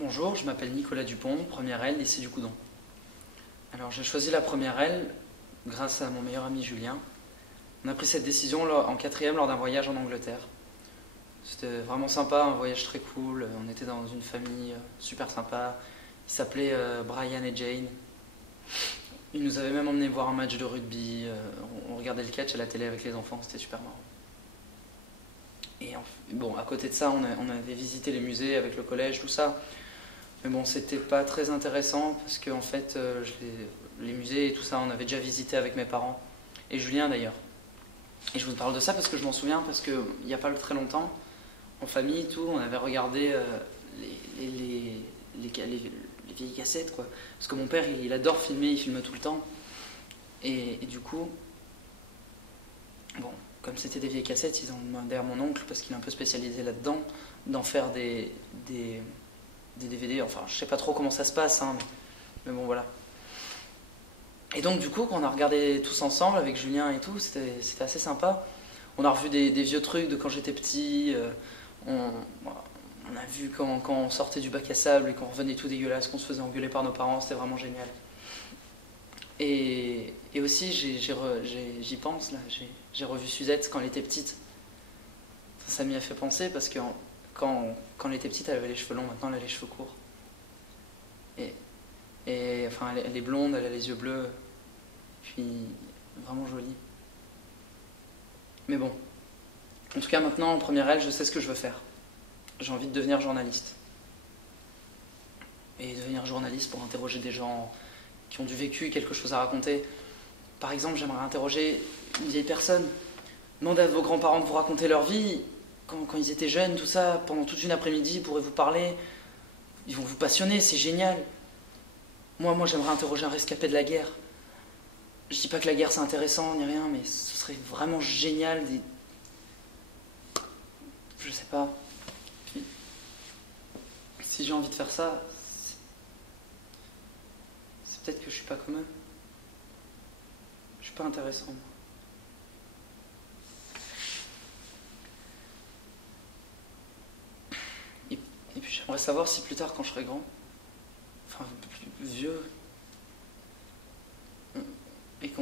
Bonjour, je m'appelle Nicolas Dupont, première L, lycée du Coudon. Alors j'ai choisi la première L grâce à mon meilleur ami Julien. On a pris cette décision en quatrième lors d'un voyage en Angleterre. C'était vraiment sympa, un voyage très cool. On était dans une famille super sympa. Ils s'appelaient Brian et Jane. Ils nous avaient même emmené voir un match de rugby. On regardait le catch à la télé avec les enfants, c'était super marrant. Et bon, à côté de ça, on avait visité les musées avec le collège, tout ça. Mais bon, c'était pas très intéressant parce que en fait, les musées et tout ça, on avait déjà visité avec mes parents. Et Julien d'ailleurs. Et je vous parle de ça parce que je m'en souviens, parce qu'il n'y a pas très longtemps, en famille, tout, on avait regardé les vieilles cassettes, quoi. Parce que mon père, il adore filmer, il filme tout le temps. Et du coup, bon, comme c'était des vieilles cassettes, ils ont demandé à mon oncle, parce qu'il est un peu spécialisé là-dedans, d'en faire des DVD. Enfin, je sais pas trop comment ça se passe, hein, mais bon, voilà. Et donc, du coup, quand on a regardé tous ensemble avec Julien et tout, c'était assez sympa. On a revu des vieux trucs de quand j'étais petit. On a vu quand on sortait du bac à sable et qu'on revenait tout dégueulasse, qu'on se faisait engueuler par nos parents, c'était vraiment génial. Et aussi, j'y pense, là, j'ai revu Suzette quand elle était petite. Ça m'y a fait penser parce que quand elle était petite, elle avait les cheveux longs, maintenant elle a les cheveux courts. Et enfin, elle est blonde, elle a les yeux bleus, puis vraiment jolie. Mais bon, en tout cas maintenant, en première L, je sais ce que je veux faire. J'ai envie de devenir journaliste. Et devenir journaliste pour interroger des gens qui ont du vécu, quelque chose à raconter. Par exemple, j'aimerais interroger une vieille personne. Demandez à vos grands-parents de vous raconter leur vie, quand ils étaient jeunes, tout ça, pendant toute une après-midi, ils pourraient vous parler. Ils vont vous passionner, c'est génial. Moi j'aimerais interroger un rescapé de la guerre. Je dis pas que la guerre c'est intéressant ni rien, mais ce serait vraiment génial. Je sais pas. Puis, si j'ai envie de faire ça, c'est peut-être que je suis pas comme eux. Je suis pas intéressant, moi. Et puis j'aimerais savoir si plus tard, quand je serai grand, enfin plus vieux, et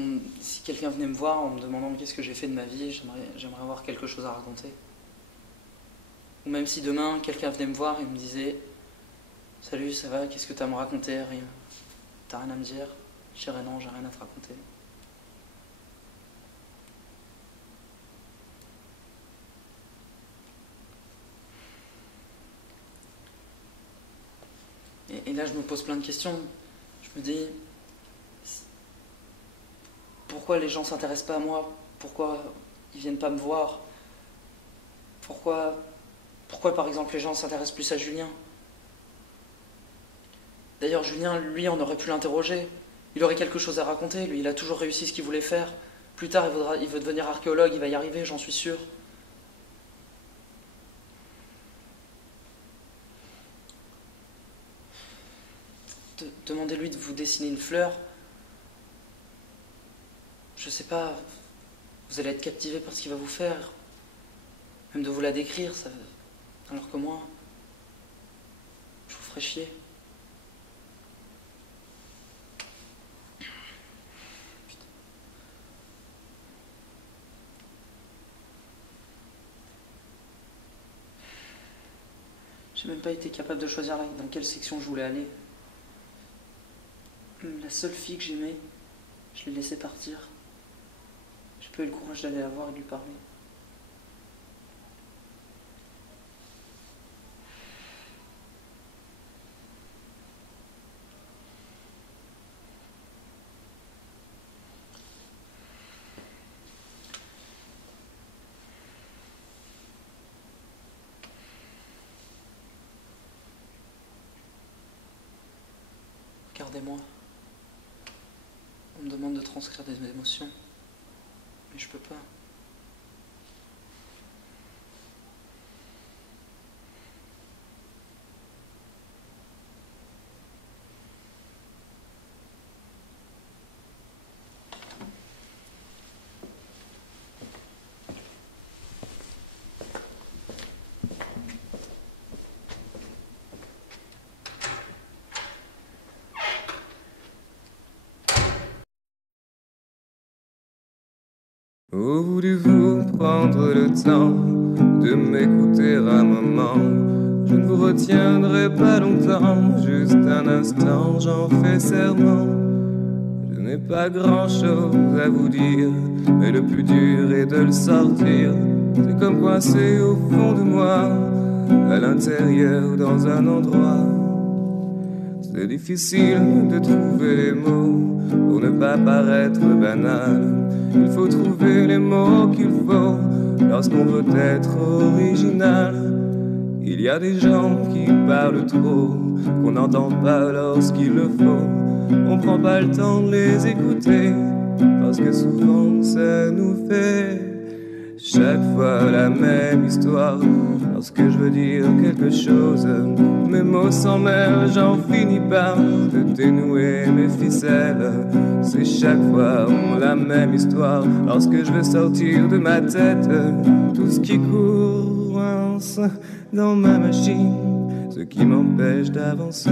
si quelqu'un venait me voir en me demandant qu'est-ce que j'ai fait de ma vie, j'aimerais avoir quelque chose à raconter. Ou même si demain, quelqu'un venait me voir et me disait « Salut, ça va, qu'est-ce que t'as à me raconter? Rien. T'as rien à me dire ?» Je dirais « Non, j'ai rien à te raconter. » Et là, je me pose plein de questions. Je me dis, pourquoi les gens s'intéressent pas à moi? Pourquoi ils viennent pas me voir? Pourquoi par exemple, les gens s'intéressent plus à Julien? D'ailleurs, Julien, lui, on aurait pu l'interroger. Il aurait quelque chose à raconter. Lui, il a toujours réussi ce qu'il voulait faire. Plus tard, il veut devenir archéologue, il va y arriver, j'en suis sûr. Demandez-lui de vous dessiner une fleur. Je sais pas, vous allez être captivé par ce qu'il va vous faire. Même de vous la décrire, ça... alors que moi, je vous ferais chier. Putain. J'ai même pas été capable de choisir dans quelle section je voulais aller. La seule fille que j'aimais, je l'ai laissée partir. J'ai pas eu le courage d'aller la voir et de lui parler. Regardez-moi. On me demande de transcrire des émotions, mais je peux pas. voulez-vous prendre le temps de m'écouter un moment? Je ne vous retiendrai pas longtemps, juste un instant, j'en fais serment. Je n'ai pas grand-chose à vous dire, mais le plus dur est de le sortir. C'est comme coincé au fond de moi, à l'intérieur dans un endroit. C'est difficile de trouver les mots pour ne pas paraître banal. Il faut trouver les mots qu'il faut lorsqu'on veut être original. Il y a des gens qui parlent trop, qu'on n'entend pas lorsqu'il le faut. On prend pas le temps de les écouter, parce que souvent ça nous fait chaque fois la même histoire. Lorsque je veux dire quelque chose, mes mots s'en mêlent, j'en finis par de dénouer mes ficelles. C'est chaque fois la même histoire. Lorsque je veux sortir de ma tête tout ce qui coince dans ma machine, ce qui m'empêche d'avancer.